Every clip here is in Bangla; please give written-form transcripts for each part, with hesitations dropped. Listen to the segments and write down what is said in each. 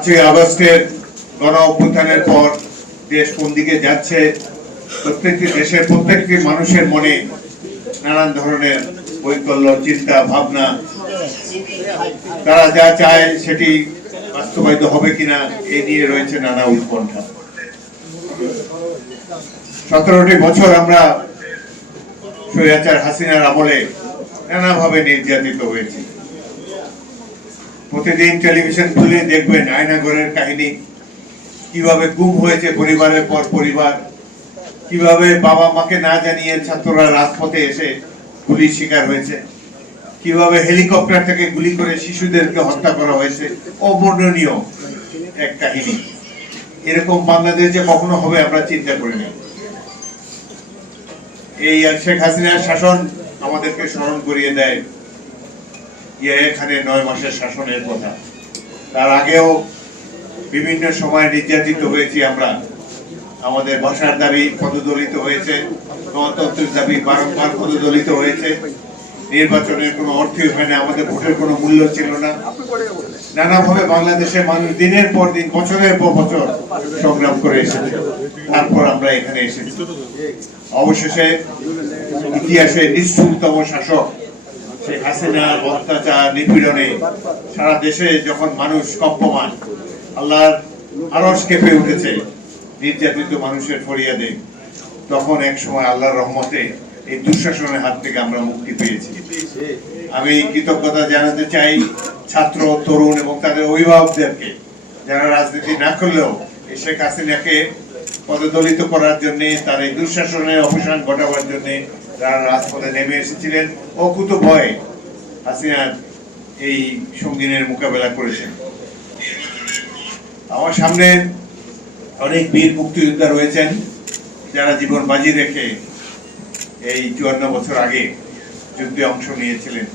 5ই আগস্টের গণ অভ্যুত্থানের পর দেশ কোন দিকে যাচ্ছে, প্রত্যেকটি দেশের প্রত্যেকটি মানুষের মনে নানান ধরনের বৈকল্য, চিন্তা ভাবনা, তারা যা চায় সেটি বাস্তবায়িত হবে কিনা এই নিয়ে রয়েছে নানা উৎকণ্ঠা। 17টি বছর আমরা স্বৈরাচার হাসিনার আমলে নানাভাবে নির্যাতিত হয়েছি। প্রতিদিন টেলিভিশন খুলে দেখবেন আয়নাঘরের কাহিনী, কিভাবে গুম হয়েছে পরিবারের পর পরিবার, কিভাবে বাবা মাকে না জানিয়ে ছাত্ররা রাজপথে এসে গুলির শিকার হয়েছে, কিভাবে হেলিকপ্টার থেকে গুলি করে শিশুদেরকে হত্যা করা হয়েছে। অবর্ণনীয় এক কাহিনী। এরকম বাংলাদেশ যে কখনো হবে আমরা চিন্তা করিনি। এই শেখ হাসিনার শাসন আমাদেরকে স্মরণ করিয়ে দেয় এখানে 9 মাসের শাসনের কথা। তার আগেও বিভিন্ন সময় নির্যাতিত হয়েছি আমরা। আমাদের ভাষার দাবি পদদলিত হয়েছে, গণতন্ত্রের দাবি বারংবার পদদলিত হয়েছে, নির্বাচনের কোনো অর্থই হয় না, আমাদের ভোটের কোনো মূল্য ছিল না। নানাভাবে বাংলাদেশের মানুষ দিনের পর দিন, বছরের পর বছর সংগ্রাম করে এসেছে। তারপর আমরা এখানে এসেছি। অবশেষে ইতিহাসে নিষ্ঠুরতম শাসক শেখ হাসিনার অত্যাচার, নিপীড়নে সারা দেশে যখন মানুষ কম্পমান, আল্লাহর আরশ কেঁপে উঠেছে নির্যাতিত মানুষের ফরিয়াদে, তখন এক সময় আল্লাহর রহমতে এই দুঃশাসনের হাত থেকে আমরা মুক্তি পেয়েছি। আমি কৃতজ্ঞতা জানাতে চাই ছাত্র, তরুণ এবং তাদের অভিভাবকদেরকে, যারা রাজনীতি না করলেও শেখ হাসিনাকে পদদলিত করার জন্য, তার এই দুঃশাসনের অবসান ঘটাবার জন্য যারা রাজপথে নেমে এসেছিলেন, অকুত ভয়ে হাসিনার এই সঙ্গিনের মোকাবেলা করেছেন। আমার সামনে অনেক বীর মুক্তিযোদ্ধা রয়েছেন যারা জীবন বাজি রেখে এই 54 বছর আগে যুদ্ধে অংশ নিয়েছিলেন।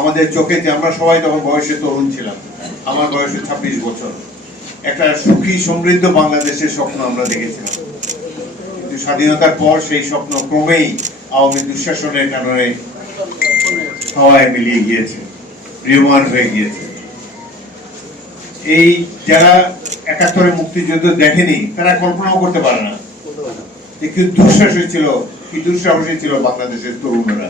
আমাদের চোখে, যে আমরা সবাই তখন বয়সে তরুণ ছিলাম, আমার বয়সে 26 বছর, একটা সুখী সমৃদ্ধ বাংলাদেশের স্বপ্ন আমরা দেখেছিলাম। কিন্তু স্বাধীনতার পর সেই স্বপ্ন ক্রমেই আওয়ামী দুঃশাসনের কারণে হাওয়ায় মিলিয়ে গিয়েছে, রিমান হয়ে গিয়েছে। এই যারা 71 মুক্তিযুদ্ধ দেখেনি তারা কল্পনাও করতে পারে না যে কি দুঃসাহসী ছিল বাংলাদেশের তরুণরা।